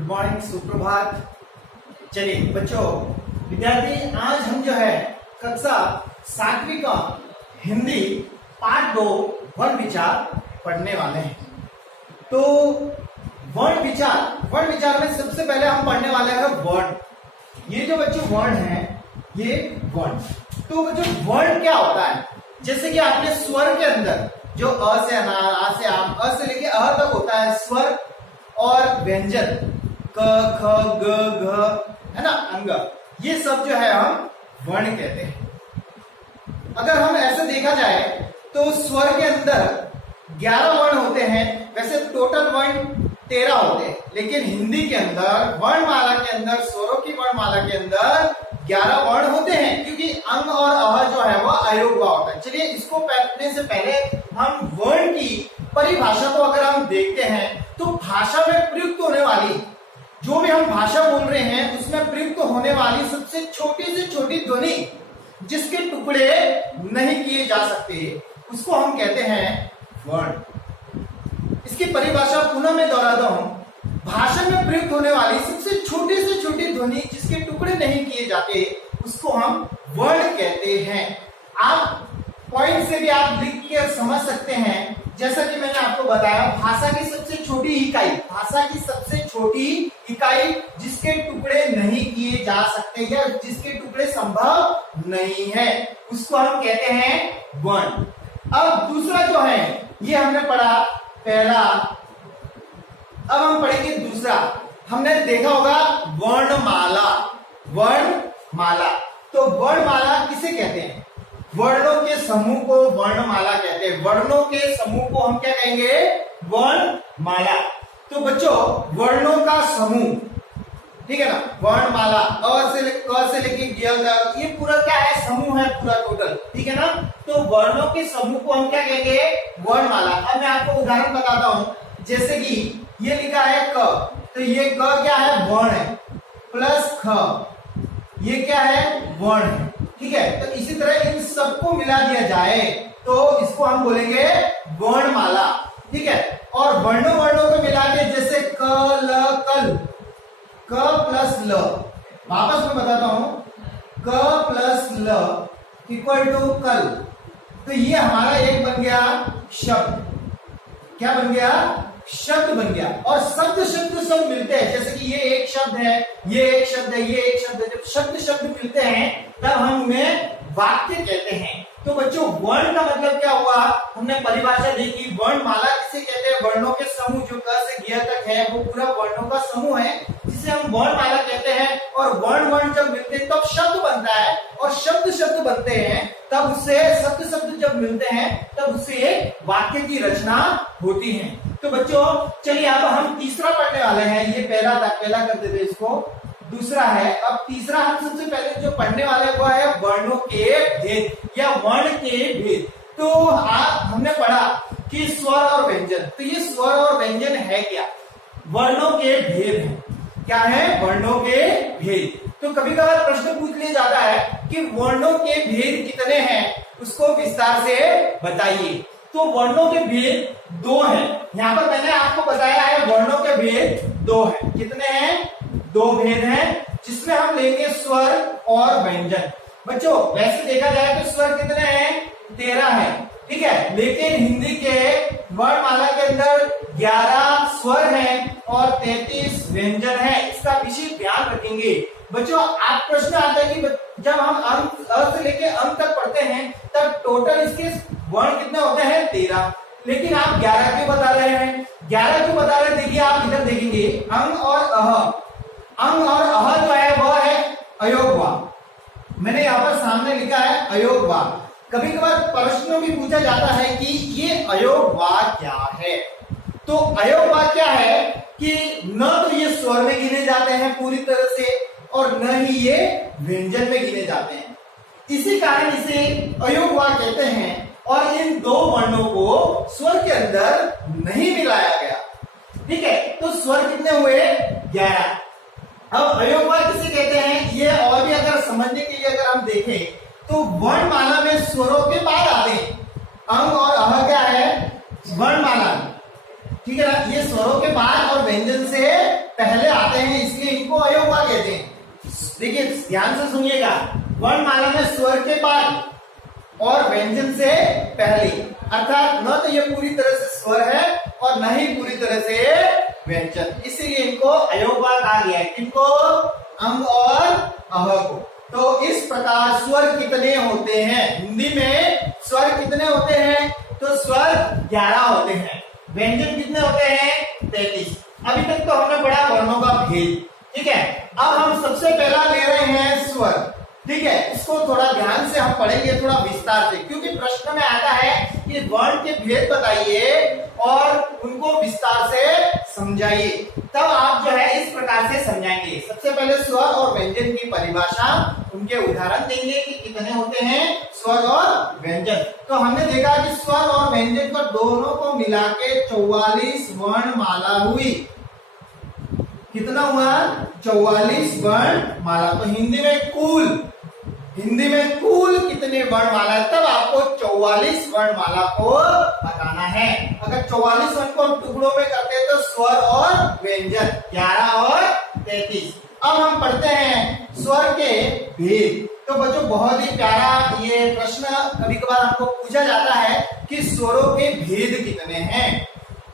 Good morning, सुप्रभात। चलिए बच्चों, विद्यार्थी, आज हम जो है कक्षा 7वीं का हिंदी पाठ 2 वर्ण विचार पढ़ने वाले हैं। तो वर्ण विचार में सबसे पहले हम पढ़ने वाले हैं वर्ण। ये जो बच्चों वर्ण है, ये वर्ण। तो बच्चों वर्ण क्या होता है? जैसे कि आपने स्वर के अंदर जो अ से अनार, आ से आम, अ से लेके अ तक होता है स्वर और व्यंजन, क ख ग घ, है ना, अंग, ये सब जो है हम वर्ण कहते हैं। अगर हम ऐसे देखा जाए तो स्वर के अंदर 11 वर्ण होते हैं। वैसे टोटल वर्ण 13 होते हैं, लेकिन हिंदी के अंदर वर्णमाला के अंदर, स्वरों की वर्णमाला के अंदर 11 वर्ण होते हैं, क्योंकि अंग और अह जो है वह अयोग्य होता है। चलिए, इसको पढ़ने से पहले हम वर्ण की परिभाषा को अगर हम देखते हैं तो भाषा में प्रयुक्त होने वाली, जो भी हम भाषा बोल रहे हैं उसमें प्रयुक्त होने वाली सबसे छोटी से छोटी ध्वनि जिसके टुकड़े नहीं किए जा सकते, उसको हम कहते हैं वर्ण। इसकी परिभाषा पुनः मैं दोहराता हूं। भाषा में प्रयुक्त होने वाली सबसे छोटी से छोटी ध्वनि जिसके टुकड़े नहीं किए जाते, उसको हम वर्ण कहते हैं। आप पॉइंट से भी आप लिख के समझ सकते हैं। जैसा कि मैंने आपको बताया, भाषा की सबसे छोटी इकाई जिसके टुकड़े नहीं किए जा सकते या जिसके टुकड़े संभव नहीं है, उसको हम कहते हैं वर्ण। अब दूसरा जो है, ये हमने पढ़ा पहला, अब हम पढ़ेंगे दूसरा। हमने देखा होगा वर्णमाला। तो वर्णमाला किसे कहते हैं? वर्णों के समूह को वर्णमाला कहते हैं। वर्णों के समूह को हम क्या कहेंगे? वर्णमाला। तो बच्चों, वर्णों का समूह, ठीक है ना, वर्णमाला, अ से क से लेके ग तक, ये पूरा क्या है? समूह है पूरा टोटल, ठीक है ना। तो वर्णों के समूह को हम क्या कहेंगे? वर्णमाला। अब मैं आपको उदाहरण बताता हूं। जैसे कि ये लिखा है क, तो ये क क्या है? वर्ण है, प्लस ख, ये क्या है? वर्ण है, ठीक है। तो इसी तरह इन सबको मिला दिया जाए तो इसको हम बोलेंगे वर्णमाला, ठीक है। और वर्णों को मिला के, जैसे क ल कल, क प्लस ल, वापस मैं बताता हूं, क प्लस ल इक्वल टू कल, तो ये हमारा एक बन गया शब्द। क्या बन गया? शब्द बन गया। और शब्द सब मिलते हैं, जैसे कि ये एक शब्द है, ये एक शब्द है, ये एक शब्द है। जब शब्द मिलते हैं तब हम उन्हें वाक्य कहते हैं। तो बच्चों, वर्ण का मतलब क्या हुआ? हमने परिभाषा देखी। वर्णमाला किसे कहते हैं? वर्णों के समूह, जो क से ग तक है वो पूरा वर्णों का समूह है, जिसे हम वर्णमाला कहते हैं। और वर्ण जब मिलते हैं तब शब्द बनता है, और शब्द बनते हैं तब उससे शब्द जब मिलते हैं तब उससे एक वाक्य की रचना होती है। तो बच्चों, चलिए अब हम तीसरा पढ़ने वाले हैं। ये पहला था, पहला कर देते इसको, दूसरा है। अब तीसरा हम सबसे पहले जो पढ़ने वाले वो है वर्णों के भेद या वर्ण के भेद। तो हमने पढ़ा कि स्वर और व्यंजन। तो ये स्वर और व्यंजन है क्या? वर्णों के भेद है। क्या है? वर्णों के भेद। तो कभी कभार प्रश्न पूछ लिया जाता है कि वर्णों के भेद कितने हैं, उसको विस्तार से बताइए। तो वर्णों के भेद 2 हैं। यहाँ पर मैंने आपको बताया है वर्णों के भेद 2 हैं। कितने हैं? 2 भेद हैं, जिसमें हम लेंगे स्वर और व्यंजन। बच्चों, वैसे देखा जाए तो स्वर कितने हैं? 13 है, ठीक है। लेकिन हिंदी के वर्णमाला के अंदर 11 स्वर हैं और 33 व्यंजन है। इसका विशेष ध्यान रखेंगे। बच्चों, आप प्रश्न आता है कि जब हम अंक अ से लेके अंक तक पढ़ते हैं तब टोटल इसके वर्ण कितने होते हैं? 13। लेकिन आप 11 क्यों बता रहे हैं? 11 क्यों बता रहे हैं? देखिए, आप इधर देखेंगे, अंग और अह जो है वह है अयोगवा। मैंने यहाँ पर सामने लिखा है अयोगवा। कभी कभार प्रश्नों भी पूछा जाता है कि ये अयोगवा क्या है। तो अयोगवा क्या है कि न तो ये स्वर में गिने जाते हैं पूरी तरह से, और न ही ये व्यंजन में गिने जाते हैं। इसी कारण इसे अयोगवा कहते हैं। और इन 2 वर्णों को स्वर के अंदर नहीं मिलाया गया, ठीक है। तो स्वर कितने हुए? 11। अब अयोगवा किसे कहते हैं, ये और भी अगर समझने के लिए अगर हम देखें तो वर्णमाला में स्वरों के बाद आते हैं। अंग और अह क्या है? वर्णमाला, ठीक है ना। ये स्वरों के बाद और व्यंजन से पहले आते हैं, इसलिए इनको अयोगवा कहते हैं। देखिए ध्यान से सुनिएगा, वर्णमाला में स्वर के बाद और व्यंजन से पहले, अर्थात न तो ये पूरी तरह से स्वर है और न ही पूरी तरह से व्यंजन, इसीलिए इनको अयोगवा कहा गया है। किनको? अंग और अह को। तो इस प्रकार स्वर कितने होते हैं? हिंदी में स्वर कितने होते हैं? तो स्वर 11 होते हैं। व्यंजन कितने होते हैं? 33। अभी तक तो हमने पढ़ा वर्णों का भेद, ठीक है। अब हम सबसे पहला ले रहे हैं स्वर, ठीक है। इसको थोड़ा ध्यान से हम पढ़ेंगे, थोड़ा विस्तार से, क्योंकि प्रश्न में आता है कि वर्ण के भेद बताइए और उनको विस्तार से समझाइए, तब आप जो है इस प्रकार से समझाएंगे। सबसे पहले स्वर और व्यंजन की परिभाषा, उनके उदाहरण देंगे कि कितने होते हैं स्वर और व्यंजन। तो हमने देखा कि स्वर और व्यंजन को दोनों को मिला के 44 वर्णमाला हुई। कितना हुआ? 44 वर्णमाला। तो हिंदी में कुल कितने वर्णमाला है, तब आपको 44 वर्णमाला को बताना है। अगर 44 वर्ण को हम टुकड़ों में करते हैं तो स्वर और व्यंजन 11 और 33। अब हम पढ़ते हैं स्वर के भेद। तो बच्चों बहुत ही प्यारा ये प्रश्न कभी कभार हमको पूछा जाता है कि स्वरों के भेद कितने हैं।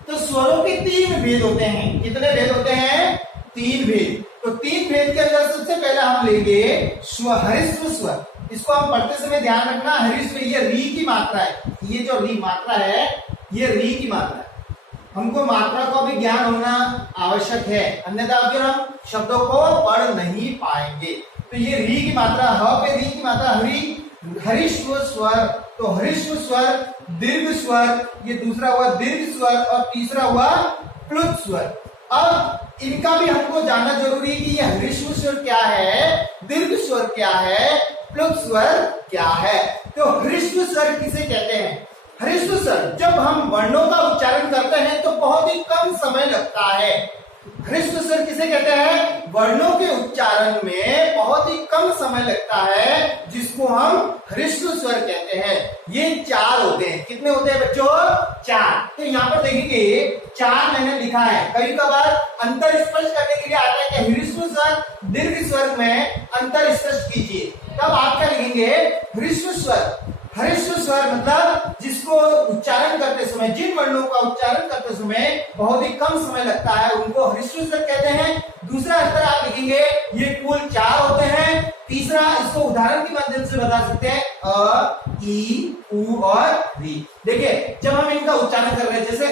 तो स्वरों के 3 भेद होते हैं। कितने भेद होते हैं? 3 भेद। तो 3 भेद के अंदर सबसे पहला हम लेंगे हरिस्व स्वर। इसको हम पढ़ते समय ध्यान रखना, हरिस्व ये री की मात्रा है। ये जो री मात्रा है, ये री की मात्रा है। हमको मात्रा का भी ज्ञान होना आवश्यक है, अन्यथा फिर हम शब्दों को पढ़ नहीं पाएंगे। तो ये री की मात्रा, ह पे री की मात्रा हरिस्व स्वर। तो हरिस्व स्वर, दीर्घ स्वर, ये दूसरा हुआ दीर्घ स्वर और तीसरा हुआ प्लुत स्वर। अब इनका भी हमको जानना जरूरी है कि ये हरिस्व स्वर क्या है, दीर्घ स्वर क्या है, प्लुत स्वर क्या है। तो हरिस्व स्वर किसे कहते हैं? हरिस्व स्वर जब हम वर्णों का उच्चारण करते हैं तो बहुत ही कम समय लगता है। हरिस्व स्वर किसे कहते हैं? वर्णों के उच्चारण में बहुत ही कम समय लगता है, जिसको हम हरिस्व स्वर कहते हैं। ये 4 होते हैं। कितने होते हैं बच्चों? 4। तो यहाँ पर देखेंगे 4 मैंने लिखा है। कभी कभार अंतर स्पष्ट करने के लिए आता है कि हरिस्व स्वर दीर्घ स्वर में अंतर स्पष्ट कीजिए, तब आप क्या लिखेंगे? हरिस्व स्वर। हरिस्व स्वर मतलब जिसको उच्चारण करते समय, जिन वर्णों का उच्चारण करते समय बहुत ही कम समय लगता है, उनको हरिस्व स्वर कहते हैं। दूसरा अंतर आप लिखेंगे, ये कुल 4 होते हैं। तीसरा, इसको उदाहरण के माध्यम से बता सकते हैं, अ, ई, उ और री। देखिए जब हम इनका उच्चारण कर रहे हैं, जैसे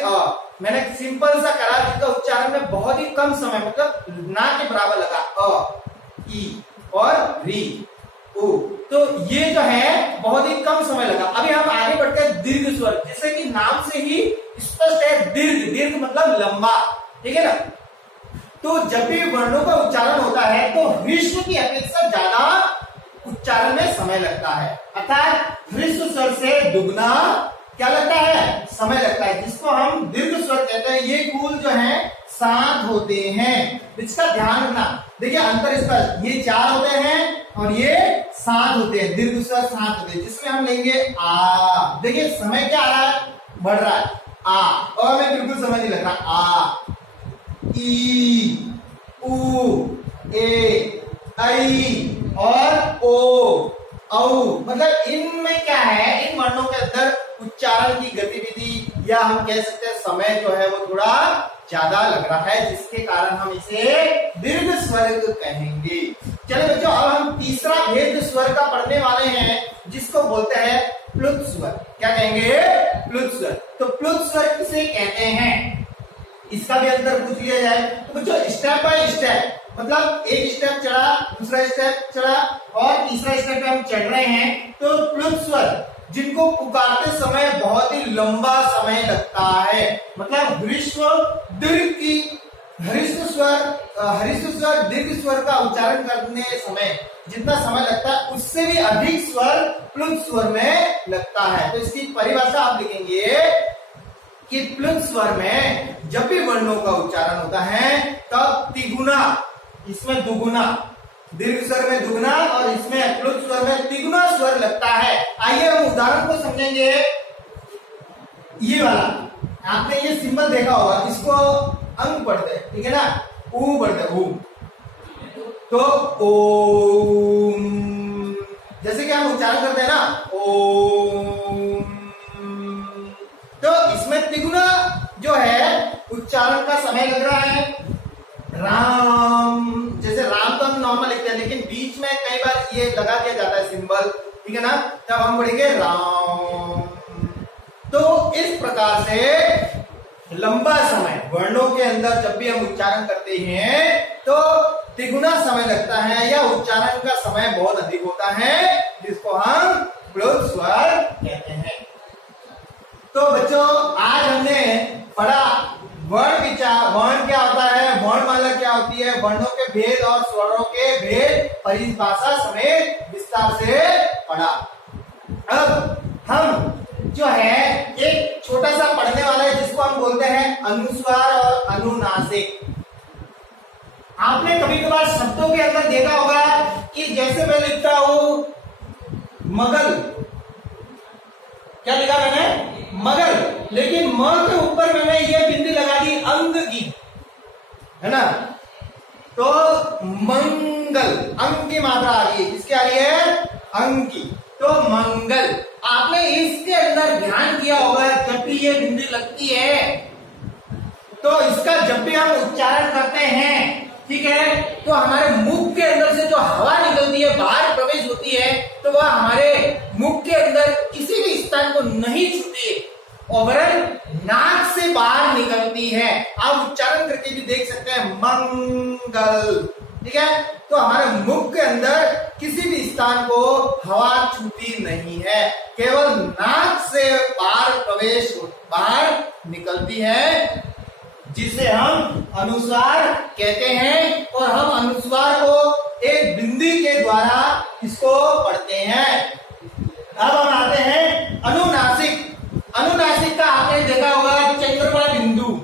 मैंने सिंपल सा करा, जिसका उच्चारण में बहुत ही कम समय, मतलब ना के बराबर लगा, अ, ई और री, ओ। तो ये जो है बहुत ही कम समय लगा। अभी हम आगे बढ़ते हैं दीर्घ स्वर, जैसे कि नाम से ही स्पष्ट है, दीर्घ। दीर्घ मतलब लंबा, ठीक है ना। तो जब भी वर्णों का उच्चारण होता है तो हृस्व की अपेक्षा ज्यादा उच्चारण में समय लगता है, अर्थात हृस्व स्वर से दुगना क्या लगता है? समय लगता है, जिसको हम दीर्घ स्वर कहते हैं। ये कुल जो है 7 होते हैं, इसका ध्यान रखना। देखिए अंतर स्पष्ट, ये 4 होते हैं और ये 7 होते हैं। दीर्घ स्वर 7 होते हैं, जिसमें हम लेंगे आ। देखिए समय क्या आ रहा है? बढ़ रहा है, आ। और मैं बिल्कुल समझ नहीं लग रहा, आ, ई, उ, ए, ऐ और ओ, औ। मतलब इनमें क्या है? इन वर्णों के अंदर उच्चारण की गतिविधि या हम कह सकते हैं समय जो है वो थोड़ा ज्यादा लग रहा है, जिसके कारण हम इसे दीर्घ स्वर कहेंगे। चलिए बच्चों, अब हम तीसरा भेद स्वर का पढ़ने वाले हैं, जिसको बोलते हैं प्लुत स्वर। क्या कहेंगे? प्लुत स्वर। तो प्लुत स्वर किसे कहते हैं, इसका भी अंतर पूछ लिया जाए। तो बच्चों स्टेप बाय स्टेप, मतलब एक स्टेप चढ़ा, दूसरा स्टेप चढ़ा और तीसरा स्टेप पे हम चढ़ रहे हैं। तो प्लुत स्वर जिनको पुकारते समय बहुत ही लंबा समय लगता है, मतलब हरिस्व दीर्घ की हरिस्व स्वर दीर्घ स्वर का उच्चारण करने समय जितना समय लगता है, उससे भी अधिक स्वर प्लुत स्वर में लगता है। तो इसकी परिभाषा आप लिखेंगे कि प्लुत स्वर में जब भी वर्णों का उच्चारण होता है तब तिगुना, इसमें दुगुना, दीर्घ स्वर में दुगुना और इसमें प्लुत स्वर में तिगुना स्वर लगता है। आइए हम उदाहरण को समझेंगे। ये वाला आपने ये सिंबल देखा होगा, इसको अंग पढ़ते हैं, ठीक है ना, ऊ पढ़ते हैं, ऊ। तो ओम, जैसे कि हम उच्चारण करते हैं ना ओम, तो इसमें तिगुना जो है उच्चारण का समय लग रहा है। राम, जैसे राम तो हम नॉर्मल लिखते हैं, लेकिन बीच में कई बार ये लगा दिया जाता है सिंबल, ठीक है ना, तब हम पढ़ेंगे राम। तो इस प्रकार से लंबा समय वर्णों के अंदर जब भी हम उच्चारण करते हैं तो तिगुना समय लगता है, या उच्चारण का समय बहुत अधिक होता है, जिसको हम प्लुत स्वर कहते हैं। तो बच्चों आज हमने पढ़ा वर्ण विचार, वर्ण क्या होता है, वर्णमाला क्या होती है, वर्णों के भेद और स्वरों के भेद परिभाषा समेत विस्तार से पढ़ा। अब हम जो है एक छोटा सा पढ़ने वाला है जिसको हम बोलते हैं अनुस्वार और अनुनासिक। आपने कभी कभार शब्दों के अंदर देखा होगा कि जैसे मैं लिखता हूं मगल, क्या लिखा मैंने, मगल, लेकिन म के ऊपर मैंने ये बिंदी लगा दी अंग की, है ना, तो मंगल, अंग की मात्रा आ रही है, किसकी आ रही है, अंग की, तो मंगल। आपने इसके अंदर ध्यान किया होगा जब भी ये बिंदी लगती है तो इसका जब भी हम उच्चारण करते हैं, ठीक है, तो हमारे मुख के अंदर से जो हवा निकलती है, बाहर प्रवेश होती है, तो वह हमारे मुख के अंदर किसी भी स्थान को नहीं छूती और वरन नाक से बाहर निकलती है। आप उच्चारण करके भी देख सकते हैं मंगल, ठीक है, तो हमारे मुख के अंदर किसी भी स्थान को हवा छूती नहीं है, केवल नाक से बाहर प्रवेश, बाहर निकलती है, जिसे हम अनुस्वार कहते हैं। और हम अनुस्वार को एक बिंदी के द्वारा इसको पढ़ते हैं। अब हम आते हैं अनुनासिक। अनुनासिक का आपने देखा होगा चंद्रमा बिंदु,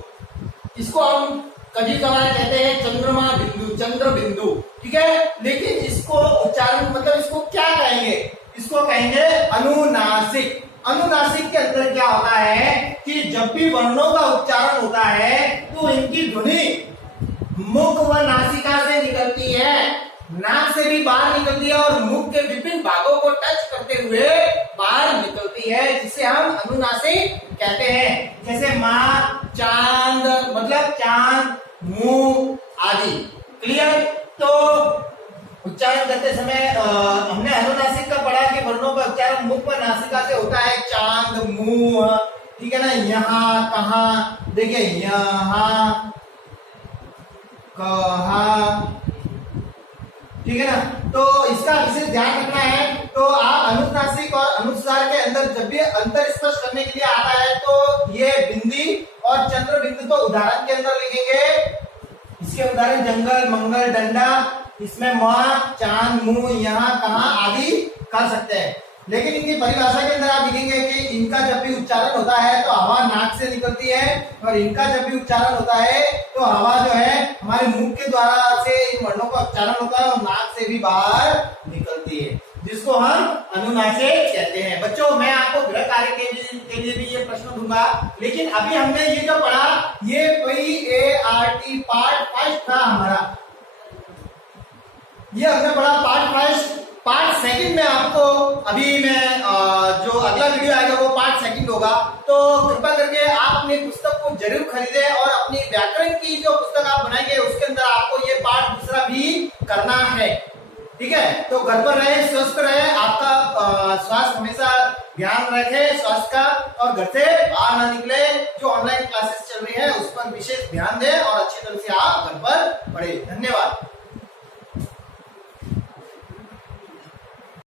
इसको हम कभी कभार कहते हैं चंद्रमा बिंदु, चंद्र बिंदु, ठीक है, लेकिन इसको उच्चारण मतलब इसको क्या कहेंगे, इसको कहेंगे अनुनासिक। अनुनासिक के अंदर क्या होता है कि जब भी वर्णों का उच्चारण होता है तो इनकी ध्वनि मुख व नासिका से निकलती है, नाक से भी बाहर निकलती है और मुख के विभिन्न भागों को टच करते हुए बाहर निकलती है, जिसे हम अनुनासिक कहते हैं। जैसे माँ, चांद मतलब चांद, मुंह आदि। क्लियर? तो उच्चारण करते समय हमने अनुनासिक का पढ़ा कि वर्णों का उच्चारण मुख व नासिका से होता है, चांद, मुंह, ठीक है ना, यहाँ, कहाँ, देखिए यहाँ, कहाँ, ठीक है ना, तो इसका विशेष ध्यान रखना है। तो आप अनुनासिक और अनुस्वार के अंदर जब भी अंतर स्पष्ट करने के लिए आता है तो ये बिंदी और चंद्र बिंदु तो उदाहरण के अंदर लिखेंगे, इसके उदाहरण जंगल, मंगल, डंडा, इसमें माँ, चांद, मुंह, यहाँ, कहाँ आदि कर सकते हैं। लेकिन इनकी परिभाषा के अंदर आप लिखेंगे कि इनका जब भी उच्चारण होता है तो हवा नाक से निकलती है, और इनका जब भी उच्चारण होता है तो हवा जो है हमारे मुख के द्वारा से इन वर्णों का उच्चारण होता है और नाक से भी बाहर निकलती है, जिसको हम अनुनासिक कहते हैं। बच्चों, मैं आपको गृह कार्य के लिए भी ये प्रश्न दूंगा, लेकिन अभी हमने ये जो पढ़ा ये PART पार्ट फर्स्ट था हमारा, ये हमने पढ़ा पार्ट फर्स्ट। पार्ट सेकंड में आपको अभी मैं जो अगला वीडियो आएगा वो पार्ट सेकंड होगा, तो कृपा करके आप अपनी पुस्तक को जरूर खरीदें और अपनी व्याकरण की जो पुस्तक आप बनाएंगे उसके अंदर आपको ये पार्ट दूसरा भी करना है, ठीक है। तो घर पर रहे, स्वस्थ रहे, आपका स्वास्थ्य हमेशा ध्यान रखें स्वास्थ्य का, और घर से बाहर ना निकले। जो ऑनलाइन क्लासेस चल रही है उस पर विशेष ध्यान दें और अच्छी तरह से आप घर पर पढ़ें। धन्यवाद।